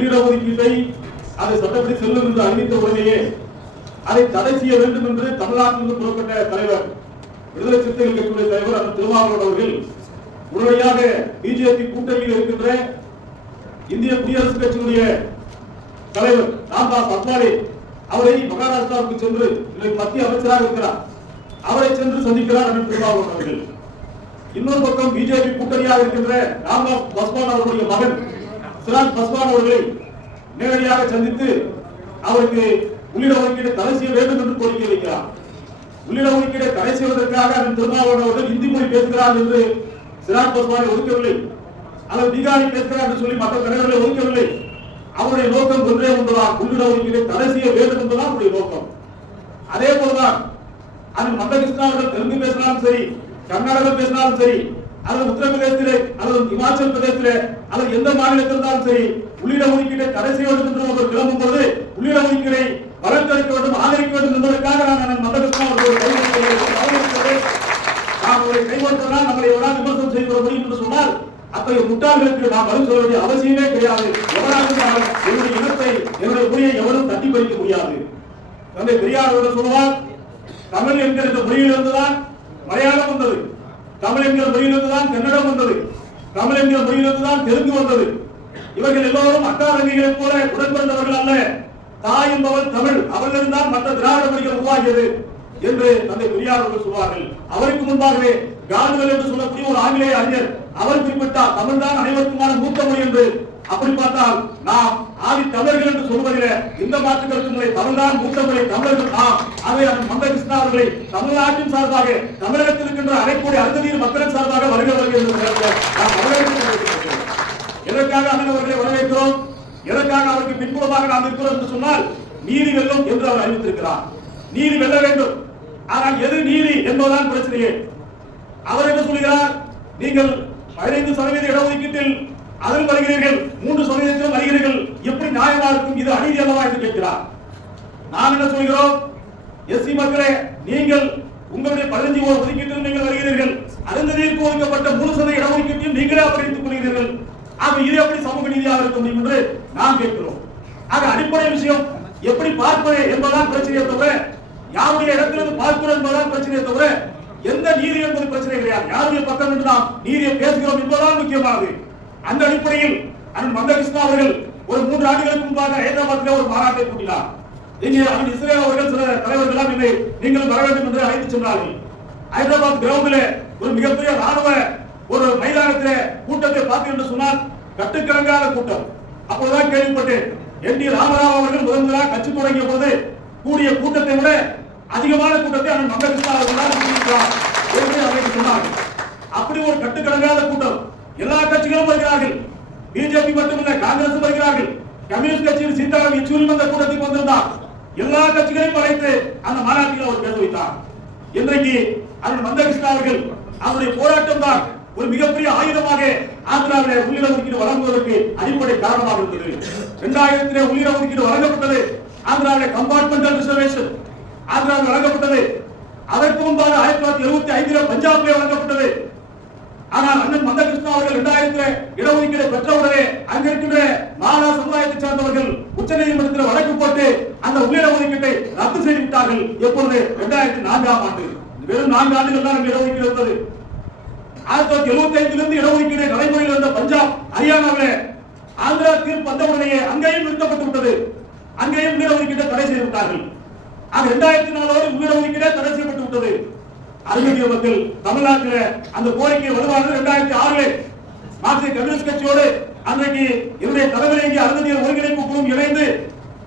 உள்ளிட ஒதுக்கீட்டை அதை சட்டப்படி செல்லும் என்று அறிவித்த உடனேயே அதை தடை செய்ய வேண்டும் என்று தமிழ்நாட்டிலிருந்து புறப்பட்ட தலைவர் விடுதலை சிறுத்தைகள் கட்சியுடைய தலைவர் அந்த திருமாவளவன் அவர்கள் உடனடியாக பிஜேபி கூட்டணியில் இருக்கின்ற இந்திய குடியரசுக் கட்சியினுடைய தலைவர் ராம்தாஸ் அத்வாலே அவரை மகாராஷ்டிராவுக்கு சென்று இன்றைக்கு மத்திய அமைச்சராக இருக்கிறார். அவரை சென்று சந்திக்கிறார் அண்ணன் திருமாவளவன் அவர்கள். இன்னொரு பக்கம் பிஜேபி கூட்டணியாக இருக்கின்ற ராம்தாஸ் பஸ்வான் அவருடைய மகன் சிராஜ் பஸ்வான் அவர்களை நேரடியாக சந்தித்து அவருக்கு உள்ளிட ஒதுக்கீடு தடை செய்ய வேண்டும் என்று கோரிக்கை வைக்கிறார். உள்ளிட ஒதுக்கீடை தடை செய்வதற்காக அதன் திருமாவளவன் அவர்கள் இந்தி மொழி பேசுகிறார் என்று சிராஜ் பஸ்வானை ஒதுக்கவில்லை. அவர் பீகாரி பேசுகிறார் என்று சொல்லி மற்ற தலைவர்களை ஒதுக்கவில்லை. அவருடைய நோக்கம் ஒன்றே ஒன்றுதான். உள்ளிட ஒதுக்கீடை தடை செய்ய வேண்டும் என்பதுதான் அவருடைய நோக்கம். அதே போலதான் அது மந்தகிருஷ்ணா அவர்கள் தெலுங்கு பேசினாலும் சரி கர்நாடகம் பேசினாலும் சரி அல்லது உத்தரப்பிரதேசத்திலே அல்லது இமாச்சல் பிரதேசத்திலே அல்லது எந்த மாநிலத்தில் இருந்தாலும் சரி உள்ளிட ஒதுக்கீட்டை தடை செய்ய வேண்டும் என்று அவர் கிளம்பும் பொழுது உள்ளிட ஒதுக்கீடை வளர்த்தெடுக்க வேண்டும் ஆதரிக்க வேண்டும் என்பதற்காக நான் அண்ணன் அவர்கள் நாம் அவரை கைவிட்டதனால் நம்மளை எவரால் விமர்சனம் செய்து வர முடியும் என்று சொன்னால் அத்தகைய முட்டாள்களுக்கு நாம் பதில் சொல்ல வேண்டிய அவசியமே கிடையாது. எவராலும் நான் என்னுடைய இனத்தை என்னுடைய மொழியை எவரும் தட்டி பறிக்க முடியாது. தந்தை பெரியார் அவர்கள் சொல்லுவார் தமிழ் என்கிற இந்த மொழியிலிருந்துதான் மலையாளம் வந்தது. தமிழ் என்கிற மொழியிலிருந்து தான் கன்னடம் வந்தது. தமிழ் என்கிற மொழியிலிருந்து தான் தெலுங்கு வந்தது. இவர்கள் எல்லோரும் அக்காரங்கிகளைப் போல உடன்பிறந்தவர்கள் அல்ல. தாய் என்பவள் தமிழ். அவர்களிடம் தான் மற்ற திராவிட மொழிகள் உருவாகியது என்று தந்தை பெரியார் அவர்கள் சொல்வார்கள். அவருக்கு முன்பாகவே காந்துகள் என்று சொல்லக்கூடிய ஒரு ஆங்கிலேய அறிஞர் அவர் குறிப்பிட்டார் தமிழ்தான் அனைவருக்குமான மூத்த மொழி என்று. அப்படி பார்த்தால் நாம் ஆதி தமிழர்கள் என்று சொல்வதில் இந்த மாற்று கருத்து முறை தமிழ்நாடு மூத்த முறை தமிழர்கள். நாம் அதை அந்த கிருஷ்ணா அவர்களை தமிழ்நாட்டின் சார்பாக தமிழகத்தில் இருக்கின்ற அரைக்கோடி அறுநீர் மக்களின் சார்பாக வருக வருக என்று நாம் வரவேற்கிறோம் எதற்காக அண்ணன் அவர்களை வரவேற்கிறோம்? எதற்காக அவருக்கு பின்புலமாக நாம் இருக்கிறோம் என்று சொன்னால் நீதி வெல்லும் என்று அவர் அறிவித்திருக்கிறார். நீதி வெல்ல வேண்டும். ஆனால் எது நீதி என்பதுதான் பிரச்சனையே. அவர் என்ன சொல்கிறார்? நீங்கள் பதினைந்து சதவீத இடஒதுக்கீட்டில் அதில் வருகிறீர்கள் மூன்று சதவீதத்திலும் வருகிறீர்கள். எப்படி நியாயமா இருக்கும்? இது அநீதி அல்லவா என்று கேட்கிறார். நாம் என்ன சொல்கிறோம்? எஸ்சி மக்களே நீங்கள் உங்களுடைய பதினஞ்சு ஒதுக்கீட்டில் நீங்கள் வருகிறீர்கள். அருந்ததிற்கு ஒதுக்கப்பட்ட மூணு சதவீத இடஒதுக்கீட்டையும் நீங்களே அபகரித்துக் கொள்கிறீர்கள். ஆக இது எப்படி சமூக நீதியாக இருக்க முடியும் என்று நாம் கேட்கிறோம். ஆக அடிப்படை விஷயம் எப்படி பார்ப்பது என்பதுதான் பிரச்சனையை தவிர யாருடைய இடத்திலிருந்து பார்க்கிறோம் என்பதுதான் பிரச்சனையை தவிர எந்த நீதி என்பது பிரச்சனை கிடையாது. யாருடைய பக்கம் என்று நாம் நீதியை பேசுகிறோம் என்பதுதான் முக்கியமானது. அந்த அடிப்படையில் அண்ணன் மந்தகிருஷ்ணா அவர்கள் ஒரு மூன்று ஆண்டுகளுக்கு முன்பாக ஹைதராபாத்தில் ஒரு மாநாட்டை கூட்டினார் இங்கே அண்ணன் இஸ்ரேல் அவர்கள் சில தலைவர்கள் எல்லாம் என்னை நீங்கள் வர வேண்டும் என்று அழைத்து சென்றார்கள். ஹைதராபாத் கிரவுண்டில் ஒரு மிகப்பெரிய ராணுவ ஒரு மைதானத்தில் கூட்டத்தை பார்த்து என்று சொன்னால் கட்டுக்கிழங்காத கூட்டம். அப்போதுதான் கேள்விப்பட்டேன். என் டி ராமராவ் அவர்கள் முதன் முதலாக கட்சி தொடங்கிய போது கூடிய கூட்டத்தை விட அதிகமான கூட்டத்தை அண்ணன் மங்ககிருஷ்ணா அவர்கள் சொன்னார் அப்படி ஒரு கட்டுக்கிழங்காத கூட்டம் எல்லா கட்சிகளும் வருகிறார்கள். பிஜேபி மட்டுமில்லை காங்கிரஸ் வருகிறார்கள். கம்யூனிஸ்ட் கட்சியின் சீதாராம் யெச்சூரி வந்த கூட்டத்துக்கு வந்திருந்தார். எல்லா கட்சிகளையும் அழைத்து அந்த மாநாட்டில் அவர் பேச வைத்தார். இன்றைக்கு அருள் மந்தகிருஷ்ணா அவர்கள் அவருடைய போராட்டம் தான் ஒரு மிகப்பெரிய ஆயுதமாக ஆந்திராவிலே உள்ளிட ஒதுக்கீடு வழங்குவதற்கு அடிப்படை காரணமாக இருந்தது. இரண்டாயிரத்திலே உள்ளிட ஒதுக்கீடு வழங்கப்பட்டது ஆந்திராவிலே கம்பார்ட்மெண்டல் ரிசர்வேஷன் ஆந்திராவில் வழங்கப்பட்டது. அதற்கு முன்பாக ஆயிரத்தி தொள்ளாயிரத்தி எழுபத்தி ஐந்தில் பஞ்சாபிலே வழங்கப்பட்டது. ஆனால் அண்ணன் மந்தகிருஷ்ணா அவர்கள் இரண்டாயிரத்துல இடஒதுக்கீடு பெற்றவுடனே அங்க இருக்கின்ற மாலா சமுதாயத்தை சார்ந்தவர்கள் உச்ச நீதிமன்றத்தில் வழக்கு போட்டு அந்த உள்ளிட ஒதுக்கீட்டை ரத்து செய்து விட்டார்கள் எப்பொழுது? இரண்டாயிரத்தி நான்காம் ஆண்டு. வெறும் நான்கு ஆண்டுகள் தான் அங்கு இடஒதுக்கீடு இருந்தது. ஆயிரத்தி தொள்ளாயிரத்தி எழுபத்தி ஐந்திலிருந்து இடஒதுக்கீடு நடைமுறையில் இருந்த பஞ்சாப் ஹரியானாவிலே ஆந்திரா தீர்ப்பு வந்த உடனேயே அங்கேயும் நிறுத்தப்பட்டு விட்டது. அங்கேயும் உள்ளிட ஒதுக்கீட்டை தடை செய்து விட்டார்கள். ஆக இரண்டாயிரத்தி நாலோடு உள்ளிட ஒதுக்கீடே தடை செய்யப்பட்டு விட்டது. அறிவியல் மக்கள் தமிழ்நாட்டில் அந்த கோரிக்கை வலுவானது இரண்டாயிரத்தி ஆறுல மார்க்சிய கம்யூனிஸ்ட் கட்சியோடு அன்றைக்கு என்னுடைய தலைவர் இங்கே அருந்ததியர் ஒருங்கிணைப்பு குழுவும் இணைந்து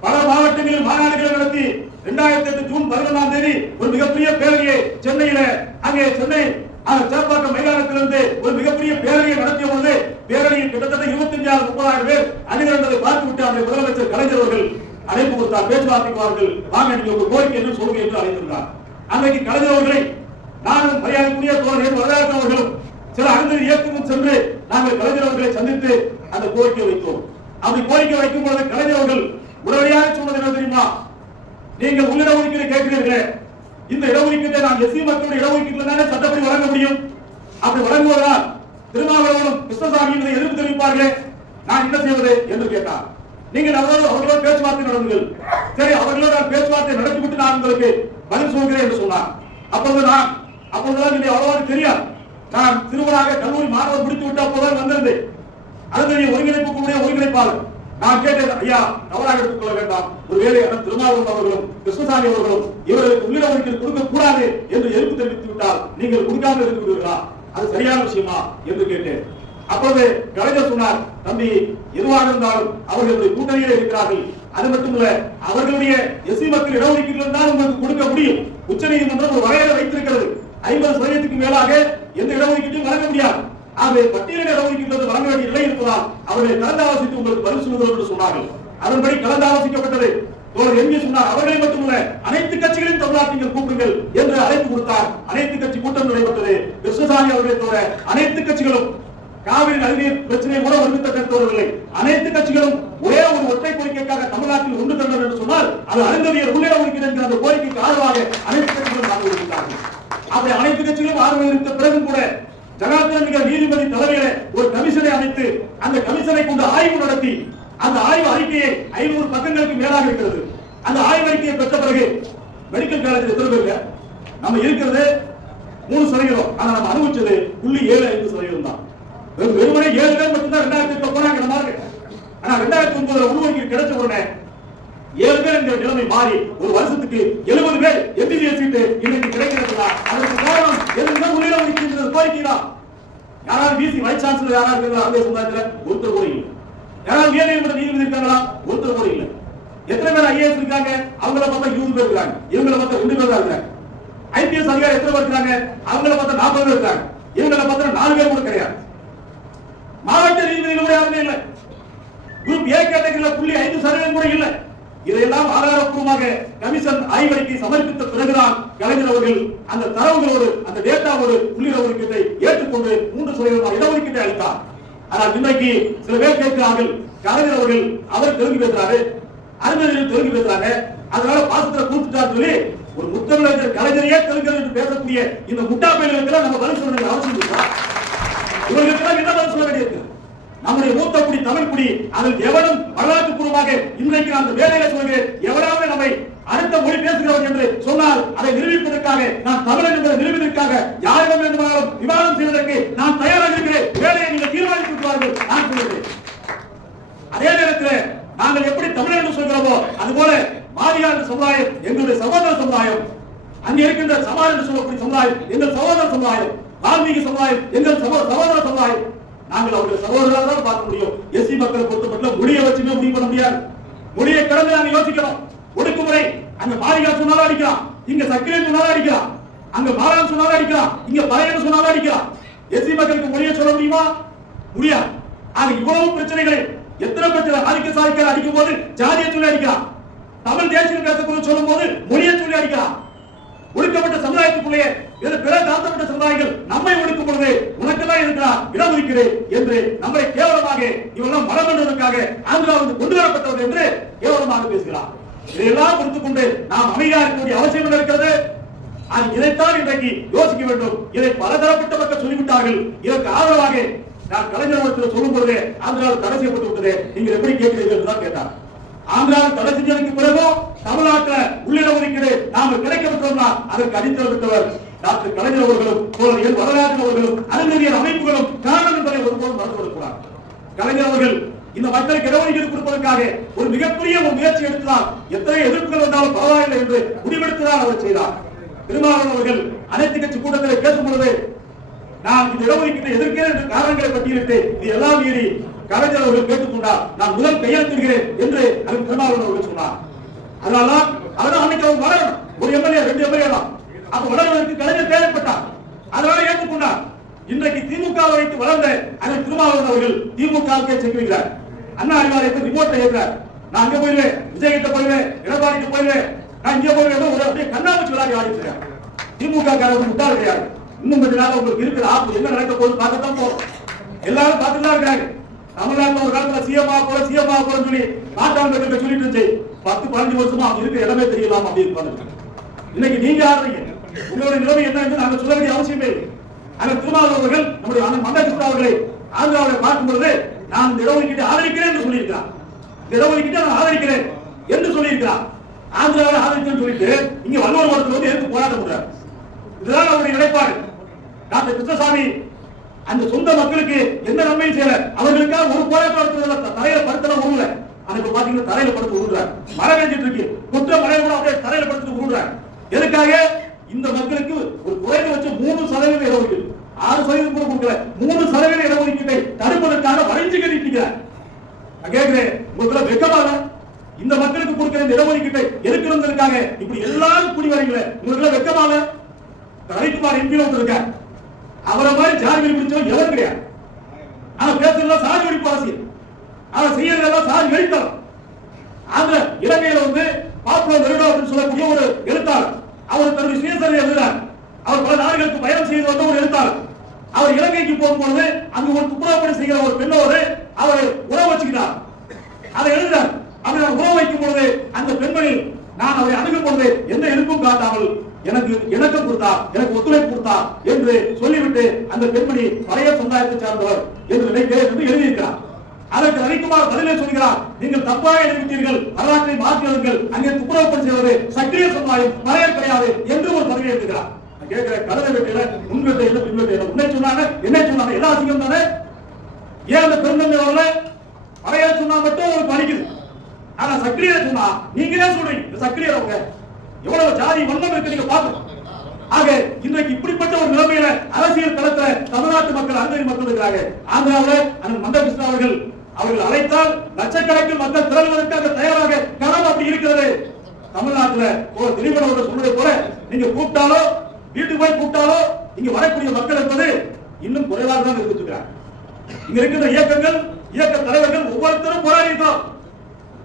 பல மாவட்டங்களில் மாநாடுகளை நடத்தி இரண்டாயிரத்தி எட்டு ஜூன் பதினொன்றாம் தேதி ஒரு மிகப்பெரிய பேரணியை சென்னையில அங்கே சென்னை அந்த சேப்பாக்கம் மைதானத்திலிருந்து ஒரு மிகப்பெரிய பேரணியை நடத்திய பொழுது பேரணியில் கிட்டத்தட்ட இருபத்தி அஞ்சாயிரம் முப்பதாயிரம் பேர் அணிதிரண்டதை பார்த்து விட்டு அந்த முதலமைச்சர் கலைஞர் அவர்கள் அழைப்பு கொடுத்தார். பேச்சுவார்த்தைக்கு வாருங்கள் வாங்க நீங்க உங்க கோரிக்கை என்று சொல்லுங்க என்று அழைத்திருந்தார். அன்றைக்கு கலைஞர் அவர்களை நானும் மரியாதைக்குரிய தோழர்கள் வரலாற்று அவர்களும் சில அருந்ததி இயக்கமும் சென்று நாங்கள் கலைஞர் அவர்களை சந்தித்து அந்த கோரிக்கை வைத்தோம். அப்படி கோரிக்கை வைக்கும் பொழுது கலைஞர் அவர்கள் உடனடியாக சொன்னது என்ன தெரியுமா? நீங்கள் உள்ளிட ஒதுக்கீடு கேட்கிறீர்களே. இந்த இடஒதுக்கீட்டை நான் எஸ்சி மக்களுடைய இடஒதுக்கீட்டில் தானே சட்டப்படி வழங்க முடியும்? அப்படி வழங்குவதால் திருமாவளவனும் கிருஷ்ணசாமி இதை எதிர்ப்பு தெரிவிப்பார்களே. நான் என்ன செய்வது என்று கேட்டார். நீங்கள் அவரோடு அவர்களோட பேச்சுவார்த்தை நடந்துங்கள். சரி அவர்களோட நான் பேச்சுவார்த்தை நடத்திவிட்டு நான் உங்களுக்கு பதில் சொல்கிறேன் என்று சொன்னார். அப்பொழுது நான் அப்பொழுதுதான் என்னை அவ்வளவாக தெரியாது. நான் சிறுவனாக கல்லூரி மாணவர் முடித்து விட்ட அப்போதான் வந்திருந்தேன் அதனுடைய ஒருங்கிணைப்பு கூடிய ஒருங்கிணைப்பாளர். நான் கேட்டேன் ஐயா தவறாக எடுத்துக்கொள்ள வேண்டாம். ஒருவேளை அண்ணன் திருமாவளவன் அவர்களும் கிருஷ்ணசாமி அவர்களும் இவர்களுக்கு உள்ளிட ஒதுக்கீடு கொடுக்க கூடாது என்று எதிர்ப்பு தெரிவித்து விட்டால் நீங்கள் கொடுக்காமல் இருந்து விடுவீர்களா? அது சரியான விஷயமா? என்று கேட்டேன். அப்பொழுது கலைஞர் சொன்னார் தம்பி எதுவாக இருந்தாலும் அவர்களுடைய கூட்டணியிலே இருக்கிறார்கள். அது மட்டுமல்ல அவர்களுடைய எஸ்சி மக்கள் இடஒதுக்கீடு தான் உங்களுக்கு கொடுக்க முடியும். உச்ச நீதிமன்றம் ஒரு வரையறை வைத்திருக்கிறது. ஐம்பது சதவீதத்துக்கு மேலாக எந்த இடஒதுக்கீட்டையும் வழங்க முடியாது. ஆகவே பட்டியலிட இடஒதுக்கீடு வழங்க வேண்டிய நிலை இருப்பதால் அவர்களை கலந்து ஆலோசித்து உங்களுக்கு பதில் சொல்லுகிறோம் என்று சொன்னார்கள். அதன்படி கலந்து ஆலோசிக்கப்பட்டது. தோழர் எம்பி சொன்னார் அவர்களை மட்டுமல்ல அனைத்து கட்சிகளையும் தமிழ்நாட்டில் நீங்கள் கூப்பிடுங்கள் என்று அழைப்பு கொடுத்தார். அனைத்து கட்சி கூட்டம் நடைபெற்றது. கிருஷ்ணசாமி அவர்களை தவிர அனைத்து கட்சிகளும் காவிரி நதிநீர் பிரச்சனை கூட ஒன்று தோழர்களே அனைத்து கட்சிகளும் ஒரே ஒரு ஒற்றை கோரிக்கைக்காக தமிழ்நாட்டில் ஒன்று தந்தனர் என்று சொன்னால் அது அருந்ததியர் உள்ளே இருக்கிறது என்கிற அந்த கோரிக்கைக்கு ஆதரவாக அனைத்து கட்சிகளும் ஆதரவு இருக்கிறார்கள் அப்படி அனைத்து கட்சிகளும் ஆதரவு இருந்த பிறகும் கூட ஜனாதிபதி நீதிபதி தலைமையில ஒரு கமிஷனை அமைத்து அந்த கமிஷனை கொண்டு ஆய்வு நடத்தி அந்த ஆய்வு அறிக்கையை ஐநூறு பக்கங்களுக்கு மேலாக இருக்கிறது. அந்த ஆய்வு அறிக்கையை பெற்ற பிறகு மெடிக்கல் காலேஜ் எத்தனை பேர் நம்ம இருக்கிறது மூணு சதவீதம். ஆனா நம்ம அனுபவிச்சது புள்ளி ஏழு ஐந்து சதவீதம் தான் வெறுமனே ஏழு பேர் மட்டும்தான் ரெண்டாயிரத்தி எட்டுல போனாங்க நம்ம ஆனா ரெண்டாயிரத்தி ஒன்பதுல உள்ஒதுக்கீடு கிடைச்ச உடனே ஏழு பேர் என்கிற நிலைமை மாறி ஒரு வருஷத்துக்கு எழுபது பேர் எம்பிபிஎஸ் சீட்டு இன்னைக்கு கிடைக்கிறதுல அதற்கு காரணம் எதுவுமே உள்ளிட ஒதுக்கீடு கோரிக்கை யாராவது பிசி வைஸ் சான்சலர் யாராவது இருக்கிறதா? அந்த சமுதாயத்தில் ஒருத்தர் கூட இல்லை. யாராவது உயர்நீதிமன்ற நீதிபதி இருக்காங்களா? ஒருத்தர் கூட இல்லை. எத்தனை பேர் ஐஏஎஸ் இருக்காங்க? அவங்கள பார்த்தா இருபது பேர் இருக்காங்க. இவங்கள பார்த்தா ரெண்டு பேர் தான் இருக்காங்க. ஐபிஎஸ் அதிகாரி எத்தனை பேர் இருக்காங்க? அவங்கள பார்த்தா நாற்பது பேர் இருக்காங்க. இவங்கள பார்த்தா நாலு பேர் கூட கிடையாது. மாவட்ட நீதிபதிகள் கூட யாருமே இல்லை. குரூப் ஏ கேட்டகரியில புள்ளி ஐந்து சதவீதம் கூட இல்லை. இதையெல்லாம் ஆதாரப்பூர்வமாக கமிஷன் ஆய்வறிக்கை சமர்ப்பித்த பிறகுதான் கலைஞர் அவர்கள் அந்த தரவுகளோடு அந்த டேட்டாவோடு புள்ளி ஒதுக்கீட்டை ஏற்றுக்கொண்டு மூன்று சதவீதம் இடஒதுக்கீட்டை அளித்தார். ஆனால் இன்றைக்கு சில பேர் கேட்கிறார்கள் கலைஞர் அவர்கள் அவர் தெலுங்கு பேசுறாரு அறிஞர்கள் தெலுங்கு பேசுறாங்க அதனால பாசத்துல கூத்துட்டார் சொல்லி ஒரு முத்தமிழர் கலைஞரையே தெலுங்கு என்று பேசக்கூடிய இந்த முட்டா இருக்கிற நம்ம பதில் சொல்ல அவசியம் இருக்கா? இவர்களுக்கெல்லாம் என்ன சொல்ல வேண்டியது நம்முடைய மூத்த குடி தமிழ் குடி அதில் எவனும் வரலாற்று பூர்வமாக இன்றைக்கு நான் அந்த வேலையில சொல்கிறேன். எவனாவது நம்மை அடுத்த மொழி பேசுகிறவன் என்று சொன்னால் அதை நிரூபிப்பதற்காக நான் தமிழன் என்பதை நிரூபிப்பதற்காக யாரிடம் வேண்டுமானாலும் விவாதம் செய்வதற்கு நான் தயாராக இருக்கிறேன். வேலையை நீங்கள் தீர்மானித்து விட்டுவார்கள் நான் சொல்கிறேன். அதே நேரத்தில் நாங்கள் எப்படி தமிழர் என்று சொல்கிறோமோ அதுபோல மாதிரியான சமுதாயம் எங்களுடைய சகோதர சமுதாயம் அங்கே இருக்கின்ற சமாஜ் என்று சொல்லக்கூடிய சமுதாயம் எங்கள் சகோதர சமுதாயம். ஆன்மீக சமுதாயம் எங்கள் சகோதர சமுதாயம். நாங்கள் அவர்கள் சகோதரராக தான் பார்க்க முடியும். எஸ்சி மக்களை பொறுத்தமட்டில் முடிய வச்சுமே முடிவு பண்ண முடியாது. மொழியை கடந்து நாங்க யோசிக்கிறோம். ஒடுக்குமுறை அங்க மாளிகா சொன்னாலும் அடிக்கலாம். இங்க சர்க்கரை சொன்னாலும் அடிக்கலாம். அங்க மாறான் சொன்னாலும் அடிக்கலாம். இங்க பழையன் சொன்னாலும் அடிக்கலாம். எஸ்சி மக்களுக்கு மொழியை சொல்ல முடியுமா? முடியாது. ஆக இவ்வளவு பிரச்சனைகளை எத்தனை பிரச்சனை? ஆதிக்க சாதிக்க அடிக்கும் போது ஜாதியை சொல்லி அடிக்கலாம். தமிழ் தேசியம் பேசக்கூட சொல்லும் போது மொழியை சொல்லி அடிக்கலாம். ஒடுக்கப்பட்ட சமுதாயத்துக்குள்ளே வேறு பிற தாழ்த்தப்பட்ட சமுதாயங்கள் நம்மை ஒடுக்கும் பொழுது உனக்கெல்லாம் இருக்கிறார் இருக்கிறேன் என்று நம்மை கேவலமாக இவெல்லாம் மரம் என்றதற்காக ஆந்திரா வந்து கொண்டு வரப்பட்டவர் என்று கேவலமாக பேசுகிறார். இதையெல்லாம் புரிந்து கொண்டு நாம் அமைதியாக இருக்கக்கூடிய அவசியம் என்ன இருக்கிறது? அது இதைத்தான் இன்றைக்கு யோசிக்க வேண்டும். இதை பலதரப்பட்ட மக்கள் சொல்லிவிட்டார்கள். இதற்கு ஆதரவாக நான் கலைஞர் ஒருத்தர் சொல்லும் பொழுது ஆந்திராவில் தடை செய்யப்பட்டு விட்டது. நீங்கள் எப்படி கேட்கிறீர்கள் என்று தான் கேட்டார். ஆந்திராவில் தடை செஞ்சதுக்கு பிறகும் தமிழ்நாட்டில் உள்ளிட ஒதுக்கீடு நாம கிடைக்கப்பட்டோம்னா அதற்கு அடித்தல் விட்டவர் டாக்டர் கலைஞர் அவர்களும் தோழர்கள் வரலாற்று அவர்களும் அறிஞரியல் அமைப்புகளும் காரணம் என்பதை ஒருபோதும் மறந்து கொடுக்கிறார் கலைஞர் அவர்கள் இந்த மக்களுக்கு இடஒதுக்கீடு கொடுப்பதற்காக ஒரு மிகப்பெரிய ஒரு முயற்சி எடுத்தால் எத்தனை எதிர்ப்புகள் வந்தாலும் பரவாயில்லை என்று முடிவெடுத்ததால் அவர் செய்தார். திருமாவளவன் அவர்கள் அனைத்து கட்சி கூட்டத்தில் பேசும் பொழுது நான் இந்த இடஒதுக்கீட்டை எதிர்க்கிறேன் என்ற காரணங்களை பட்டியலிட்டு இது எல்லாம் மீறி கலைஞர் அவர்கள் கேட்டுக்கொண்டார். நான் முதல் கையெழுத்திடுகிறேன் என்று அதன் திருமாவளவன் அவர்கள் சொன்னார். அதனால்தான் அதனால அன்னைக்கு அவங்க வளரணும் ஒரு எம்எல்ஏ ரெண்டு எம்எல்ஏ தான். அப்ப வளர்வதற்கு கலைஞர் தேவைப்பட்டார். அதனால ஏற்றுக்கொண்டார். இன்றைக்கு திமுக வைத்து வளர்ந்த அதன் திருமாவளவன் அவர்கள் திமுகவுக்கே செல்கிறார் அண்ணா அறிவாலயத்தை ரிப்போர்ட் ஏற்றார் நான் அங்க போயிருவேன் விஜய் கிட்ட போயிருவேன் எடப்பாடி போயிருவேன் நான் இங்க போயிருவேன் ஒரு அப்படியே கண்ணாமூச்சி விளையாடி ஆடிட்டு திமுக காரர் முட்டாள் கிடையாது. இன்னும் கொஞ்ச நாள் உங்களுக்கு இருக்கிற ஆப்பு என்ன நடக்க போகுது பார்க்கத்தான் போறோம். எல்லாரும் பார்த்துட்டு தான் இருக்காங்க தமிழ்நாட்டில் ஒரு காலத்துல சிஎம்ஆ போல சிஎம்ஆ போல சொல்லி நாட்டாளர்கள் சொல்லிட்டு இருந்துச்சு. பத்து பதினஞ்சு வருஷமா அவங்க இருக்கிற இடமே தெரியலாம் அப்படின்னு உட்கார்ந்துருக்காங்க. இன்னைக்கு நீங்க ஆடுறீங்க உங்களுடைய நிலைமை என்ன என்று நாங்கள் சொல்ல வேண்டிய அவசியமே இல்லை. ஆனால் திருமாவளவர்கள் நம்முடைய அண்ணன் மந்த கிருஷ்ணா அவர்களை ஆந்திராவை பார்க்கும் பொழுது நான் இந்த இடஒதுக்கீட்டை ஆதரிக்கிறேன் என்று சொல்லியிருக்கிறார். இந்த இடஒதுக்கீட்டை நான் ஆதரிக்கிறேன் என்று சொல்லியிருக்கிறார். ஆந்திராவை ஆதரிக்கணும்னு சொல்லிட்டு இங்க வள்ளுவர் மரத்தில் வந்து எதிர்த்து போராட்டம் பண்றாரு. இதுதான் அவருடைய நிலைப்பாடு. டாக்டர் கிருஷ்ணசாமி அந்த சொந்த மக்களுக்கு எந்த நன்மையும் செய்யல. அவர்களுக்காக ஒரு போராட்டம் தலையில படுத்தல உருள ஆனா இப்ப பாத்தீங்கன்னா தரையில படுத்து உருடுறாங்க மழை பெஞ்சிட்டு இருக்கு. குற்ற மழை கூட அப்படியே தரையில படுத்து உருடுறாங்க எதுக்காக? இந்த மக்களுக்கு ஒரு குறைந்தபட்ச மூணு சதவீதம் இடஒதுக்கீடு. ஆறு சதவீதம் கூட கொடுக்கல. மூணு சதவீத இடஒதுக்கீட்டை தடுப்பதற்காக வரைஞ்சு கட்டிட்டு நான் கேட்கிறேன் உங்களுக்கு வெக்கமாக இந்த மக்களுக்கு கொடுக்கிற இந்த இடஒதுக்கீட்டை எதுக்கிறதுக்காக இப்படி எல்லாரும் கூடி வரீங்கள உங்களுக்கு வெக்கமாக ரவிக்குமார் எம்பி ஒருத்தர் அவரை மாதிரி ஜாதி வெறி பிடிச்சவன் எவரும் கிடையாது. ஆனா பேசுறதுல சாதி வெடிப்பு அரசியல். அவன் செய்யறதெல்லாம் சாதி வெடித்தனம் அந்த இலங்கையில வந்து பாப்புலர் வெரிடோ அப்படின்னு சொல்லக்கூடிய ஒரு எழுத்தாளர். அவர் தன்னுடைய சுயசரி எழுதினார். அவர் பல நாடுகளுக்கு பயணம் செய்து வந்த ஒரு எழுத்தாளர். அவர் இலங்கைக்கு போகும்பொழுது அங்கு ஒரு துப்புரவுப்பணி செய்கிற ஒரு பெண்ணோடு அவர் உறவு வச்சுக்கிட்டார். அதை எழுதினார். அப்படி நான் உறவு வைக்கும் பொழுது அந்த பெண்மணி நான் அவரை அணுகும் பொழுது எந்த எதிர்ப்பும் காட்டாமல் எனக்கு இணக்கம் கொடுத்தா எனக்கு ஒத்துழைப்பு கொடுத்தா என்று சொல்லிவிட்டு அந்த பெண்மணி பழைய சமுதாயத்தை சார்ந்தவர் என்று நினைக்கிறேன் என்று எழுதியிருக்கிறார். அதற்கு ரவிக்குமார் பதிலே சொல்கிறார். நீங்கள் தப்பாக எழுதிவிட்டீர்கள். வரலாற்றை மாற்றியவர்கள் அங்கே துப்புரவு செய்வது சக்கிரிய சமுதாயம் பழைய கிடையாது என்று ஒரு பதிலை எழுதுகிறார். கேட்கிற கேட்கிறேன் வெட்டியில முன்வெட்டை இல்லை பின்வெட்டை இல்லை உன்னை சொன்னாங்க என்ன சொன்னாங்க எல்லா அதிகம் தானே? ஏன் அந்த பெருந்தன்மை வரல? பழைய சொன்னா மட்டும் ஒரு படிக்குது ஆனா சக்கிரியா சொன்னா நீங்களே சொல்றீங்க இந்த அவங்க. எவ்வளவு ஜாதி வண்ணம் இருக்கு நீங்க பாருங்க ஆக இன்றைக்கு இப்படிப்பட்ட ஒரு நிலைமையில அரசியல் களத்துல தமிழ்நாட்டு மக்கள் அங்கை மக்கள் இருக்கிறாங்க. ஆந்திராவில் அண்ணன் மந்தகிருஷ்ணன் அவர்கள் அவர்கள் அழைத்தால் லட்சக்கணக்கில் மக்கள் திரள்வதற்காக தயாராக களம் அப்படி இருக்கிறது. தமிழ்நாட்டுல ஒரு திலீபன் சொல்றது போல நீங்க கூப்பிட்டாலோ வீட்டுக்கு போய் கூப்பிட்டாலோ இங்க வரக்கூடிய மக்கள் என்பது இன்னும் குறைவாக தான் இருக்கிறாங்க இங்க இருக்கிற இயக்கங்கள் இயக்க தலைவர்கள் ஒவ்வொருத்தரும் போராடிட்டோம்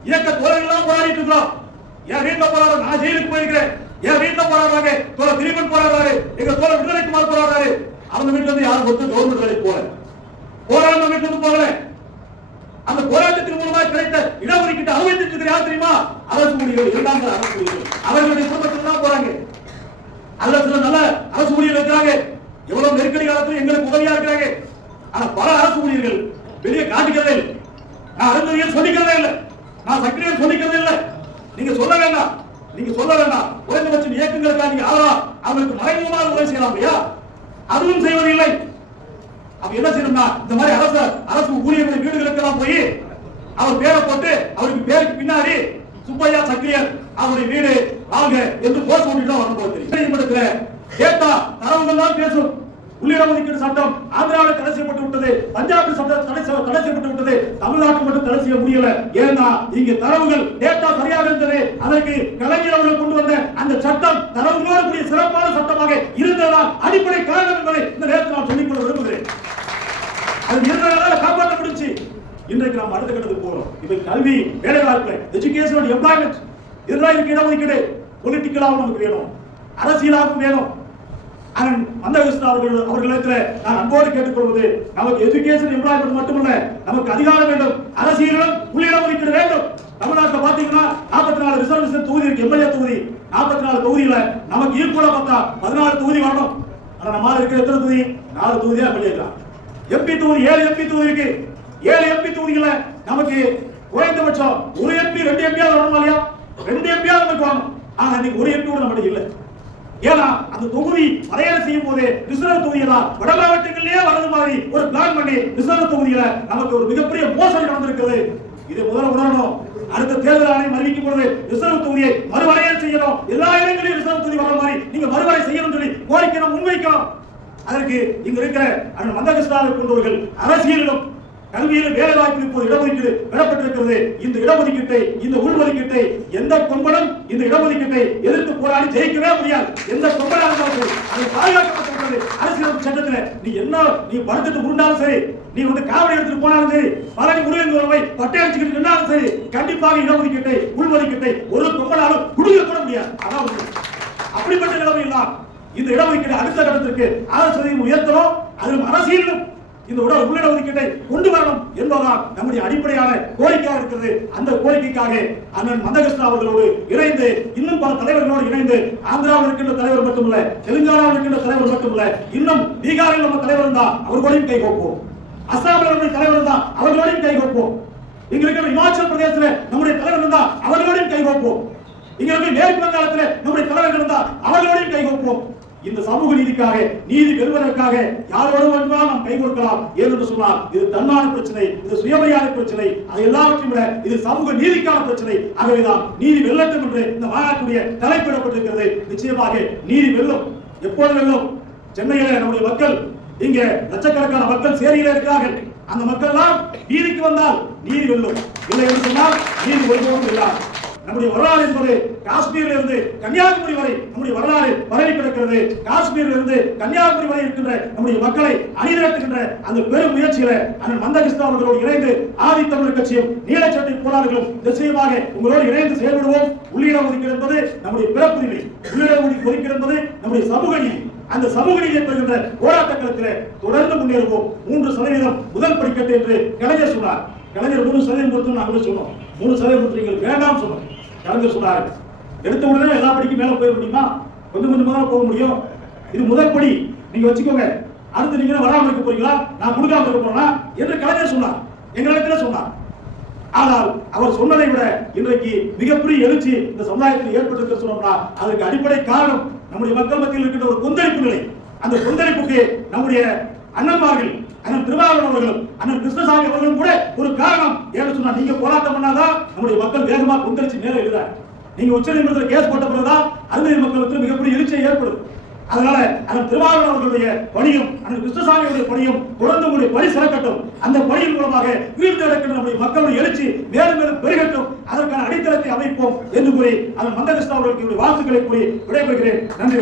இயக்க தோழர்கள் போராடிட்டு இருக்கிறோம். என் வீட்டுல போராடுற நான் ஜெயிலுக்கு போயிருக்கிறேன். என் வீட்டுல போராடுறாங்க தோழ திரிபன் போராடுறாரு. எங்க தோழ விடுதலை குமார் போராடுறாரு. அவங்க வீட்டுல இருந்து யாரும் கொடுத்து கவர்மெண்ட் வேலைக்கு போறேன் போராடுற வீட்டுல இருந்து போகல அந்த போராட்டத்தின் மூலமா கிடைத்த இடஒதுக்கீட்டு அனுபவித்துட்டு இருக்கிற யார் தெரியுமா? அரசு ஊழியர்கள் இரண்டாம் அரசு ஊழியர்கள். அவர்களுடைய குடும்பத்தில் தான் போறாங்க. அதுல சில நல்ல அரசு ஊழியர்கள் இருக்கிறாங்க. எவ்வளவு நெருக்கடி காலத்தில் எங்களுக்கு உதவியா இருக்கிறாங்க. ஆனா பல அரசு ஊழியர்கள் வெளியே காட்டிக்கிறதே இல்லை. நான் அருந்ததியை சொல்லிக்கிறதே இல்லை. நான் சக்கிரியை சொல்லிக்கிறதே இல்லை. நீங்க சொல்ல வேண்டாம். நீங்க சொல்ல வேண்டாம். குறைந்தபட்சம் இயக்கங்களுக்காக நீங்க ஆதரவா அவங்களுக்கு மறைமுகமாக உதவி செய்யலாம் இல்லையா? அதுவும் செய்வதில்லை. அப்ப என்ன செய்யணும்னா இந்த மாதிரி அரசு அரசு ஊழியர்களுடைய வீடுகளுக்கெல்லாம் போய் அவர் பேரை போட்டு அவருக்கு பேருக்கு பின்னாடி சுப்பையா சக்கிரியர் அவருடைய வீடு வாங்க என்று போஸ்ட் பண்ணிட்டு தான் வரணும் கேட்டா தரவுகள் தான் பேசும். உள்ளிட ஒதுக்கீடு சட்டம் ஆந்திராவில் தடை செய்யப்பட்டு விட்டது. பஞ்சாபில் சட்டம் தடை தடை செய்யப்பட்டு விட்டது. தமிழ்நாட்டில் மட்டும் தடை செய்ய முடியல. ஏன்னா இங்க தரவுகள் டேட்டா சரியாக இருந்தது. அதற்கு கலைஞர் அவர்கள் கொண்டு வந்த அந்த சட்டம் தரவுகளோடு கூடிய சிறப்பான சட்டமாக இருந்ததால் அடிப்படை காரணம் என்பதை இந்த நேரத்தில் நான் சொல்லிக்கொள்ள விரும்புகிறேன். அது இருந்ததால இன்றைக்கு நாம் அடுத்த கட்டத்துக்கு போறோம். இப்ப கல்வி வேலை வாய்ப்பு எஜுகேஷன் எம்ப்ளாய்மெண்ட் இதெல்லாம் இதுக்கு இடஒதுக்கீடு பொலிட்டிக்கலாகவும் நமக்கு வேணும். அரசியலாகவும் வேணும். அண்ணன் மந்தகிருஷ்ணன் அவர்கள் அவர்களிடத்தில் நான் அன்போடு கேட்டுக்கொள்வது நமக்கு எஜுகேஷன் எம்ப்ளாய்மெண்ட் மட்டுமல்ல நமக்கு அதிகாரம் வேண்டும். அரசியலும் உள்ளிடஒதுக்கீடு வேண்டும். தமிழ்நாட்டில் பார்த்தீங்கன்னா நாற்பத்தி நாலு ரிசர்வேஷன் தொகுதி இருக்கு எம்எல்ஏ தொகுதி. நாற்பத்தி நாலு தொகுதியில் நமக்கு ஈக்குவலா பார்த்தா பதினாலு தொகுதி வரணும். ஆனால் நம்ம இருக்கிற எத்தனை தொகுதி? நாலு தொகுதியாக எம்எல்ஏ எம்பி தொகுதி ஏழு எம்பி தொகுதி இருக்கு. ஏழு எம்பி தொகுதிகள நமக்கு குறைந்தபட்சம் ஒரு எம்பி ரெண்டு எம்பியாவது வரணும் இல்லையா? ரெண்டு எம்பியாவது நமக்கு வரணும். ஆனா இன்னைக்கு ஒரு எம்பி கூட நம்மகிட்ட இல்லை. ஏன்னா அந்த தொகுதி வரையறை செய்யும் போது ரிசர்வ் தொகுதியெல்லாம் வட மாவட்டங்களிலேயே வர்றது மாதிரி ஒரு பிளான் பண்ணி ரிசர்வ் தொகுதியில நமக்கு ஒரு மிகப்பெரிய மோசடி நடந்திருக்கிறது. இதை முதல்ல உணரணும் அடுத்த தேர்தல் ஆணையம் அறிவிக்கும் பொழுது ரிசர்வ் தொகுதியை மறுவரையறை செய்யணும். எல்லா இடங்களிலும் ரிசர்வ் தொகுதி வர மாதிரி நீங்க மறுவரை செய்யணும் சொல்லி கோரிக்கணும் முன்வைக்கணும். அதற்கு இங்க இருக்கிற அண்ணன் மந்தகிருஷ்ணாவை கொண்டவர்கள் அரசியலிலும் கல்வியில வேலை வாய்ப்பு இப்போது இடஒதுக்கீடு பெறப்பட்டிருக்கிறது. இந்த இடஒதுக்கீட்டை இந்த உள்ஒதுக்கீட்டை எந்த கொம்பனும் இந்த இடஒதுக்கீட்டை எதிர்த்து போராடி ஜெயிக்கவே முடியாது. எந்த கொம்பனாக இருந்தாலும் அது பாதுகாக்கப்பட்டிருக்கிறது. அரசியல் சட்டத்தில் நீ என்ன நீ படுத்துட்டு உருண்டாலும் சரி நீ வந்து காவடி எடுத்துட்டு போனாலும் சரி பழனி முருகன் கோவிலை பட்டை அடிச்சுக்கிட்டு நின்னாலும் சரி கண்டிப்பாக இடஒதுக்கீட்டை உள்ஒதுக்கீட்டை ஒரு கொம்பனாலும் குடுக்க கூட முடியாது. அதான் அப்படிப்பட்ட நிலைமை தான் இந்த இடஒதுக்கீடு அடுத்த கட்டத்திற்கு அரசு உயர்த்தணும். அதிலும் அரசியலும் இந்த உடல் உள்ளிட ஒதுக்கீட்டை கொண்டு வரணும் என்பதுதான் நம்முடைய அடிப்படையான கோரிக்கையாக இருக்கிறது. அந்த கோரிக்கைக்காக அண்ணன் மந்தகிருஷ்ணா அவர்களோடு இணைந்து இன்னும் பல தலைவர்களோடு இணைந்து ஆந்திராவில் இருக்கின்ற தலைவர் மட்டுமல்ல தெலுங்கானாவில் இருக்கின்ற தலைவர் மட்டுமல்ல இன்னும் பீகாரில் நம்ம தலைவர் இருந்தா அவர்களோடையும் கை கோப்போம். அஸ்ஸாமில் நம்முடைய தலைவர் இருந்தா அவர்களோடையும் கை கோப்போம். இங்க இருக்கிற இமாச்சல பிரதேசத்துல நம்முடைய தலைவர் இருந்தா அவர்களோடையும் கைகோப்போம் இங்க இருக்கிற மேற்கு வங்காளத்துல நம்முடைய தலைவர் இருந்தா அவர்களோடையும் கை கோப்போம். இந்த சமூக நீதிக்காக நீதி பெறுவதற்காக யாரோடு வேண்டுமானால் நாம் கை கொடுக்கலாம். ஏனென்று சொன்னால் இது தன்மான பிரச்சனை இது சுயமரியாதை பிரச்சனை. அது எல்லாவற்றையும் விட இது சமூக நீதிக்கான பிரச்சனை. ஆகவேதான் நீதி வெல்லட்டும் என்று இந்த மாநாட்டுடைய தலைப்பிடப்பட்டிருக்கிறது நிச்சயமாக நீதி வெல்லும். எப்போது வெல்லும்? சென்னையில நம்முடைய மக்கள் இங்க லட்சக்கணக்கான மக்கள் சேரியில இருக்கிறார்கள். அந்த மக்கள் எல்லாம் நீதிக்கு வந்தால் நீதி வெல்லும். இல்லை என்று சொன்னால் நீதி ஒருபோதும் இல்லாது நம்முடைய வரலாறு என்பது காஷ்மீரில் இருந்து கன்னியாகுமரி வரை நம்முடைய வரலாறு பரவி கிடக்கிறது. காஷ்மீரில் இருந்து கன்னியாகுமரி வரை இருக்கின்ற நம்முடைய மக்களை அணிதிரட்டுகின்ற அந்த பெரும் முயற்சியில அண்ணன் மந்தகிருஷ்ணா அவர்களோடு இணைந்து ஆதித்தமிழர் கட்சியும் நீலச்சட்டை போராளிகளும் நிச்சயமாக உங்களோடு இணைந்து செயல்படுவோம். உள்ளிட ஒதுக்கீடு என்பது நம்முடைய பிறப்புரிமை உள்ளிட ஒதுக்கீடு என்பது நம்முடைய சமூக நீதி. அந்த சமூக நீதியை பெறுகின்ற போராட்ட களத்தில் தொடர்ந்து முன்னேறுவோம். மூன்று சதவீதம் முதல் படிக்கட்டு என்று கலைஞர் சொன்னார். கலைஞர் மூணு சதவீதம் கொடுத்தோம் நாங்கள் சொன்னோம். மூணு சதவீதம் கொடுத்து வேண்டாம் சொன்னோம். கலைஞர் சொன்னார் எடுத்த உடனே எல்லா படிக்கும் மேல போயிட முடியுமா? கொஞ்சம் கொஞ்சமா தான் போக முடியும். இது முதல் படி. நீங்க வச்சுக்கோங்க. அடுத்து நீங்க வராம இருக்க போறீங்களா? நான் கொடுக்காம இருக்க போறேனா? என்று கலைஞர் சொன்னார். எங்களிடத்துல சொன்னார். ஆனால் அவர் சொன்னதை விட இன்றைக்கு மிகப்பெரிய எழுச்சி இந்த சமுதாயத்தில் ஏற்பட்டிருக்க சொன்னோம்னா அதற்கு அடிப்படை காரணம் நம்முடைய மக்கள் மத்தியில் இருக்கின்ற ஒரு கொந்தளிப்பு நிலை. அந்த கொந்தளிப்புக்கு நம்முடைய அண்ணன்மார்கள் அண்ணன் திருவாரூர் அவர்களும் அண்ணன் கிருஷ்ணசாமி அவர்களும் கூட ஒரு காரணம். ஏன்னு சொன்னா நீங்க போராட்டம் பண்ணாதான் நம்முடைய மக்கள் வேகமா கொந்தளிச்சு மேலே எழுதாங்க நீங்க உச்ச நீதிமன்றத்தில் கேஸ் போட்ட பிறகுதான் அருந்ததி மக்களுக்கு மிகப்பெரிய எழுச்சி ஏற்படுது. அதனால அண்ணன் திருவாரூர் அவர்களுடைய பணியும் அண்ணன் கிருஷ்ணசாமியுடைய பணியும் குழந்தைகளுடைய பணி சிறக்கட்டும். அந்த பணியின் மூலமாக வீழ்ந்து கிடக்கின்ற நம்முடைய மக்களுடைய எழுச்சி மேலும் மேலும் பெருகட்டும். அதற்கான அடித்தளத்தை அமைப்போம் என்று கூறி அண்ணன் மந்தகிருஷ்ணா அவர்களுக்கு வாழ்த்துக்களை கூறி விடைபெறுகிறேன். நன்றி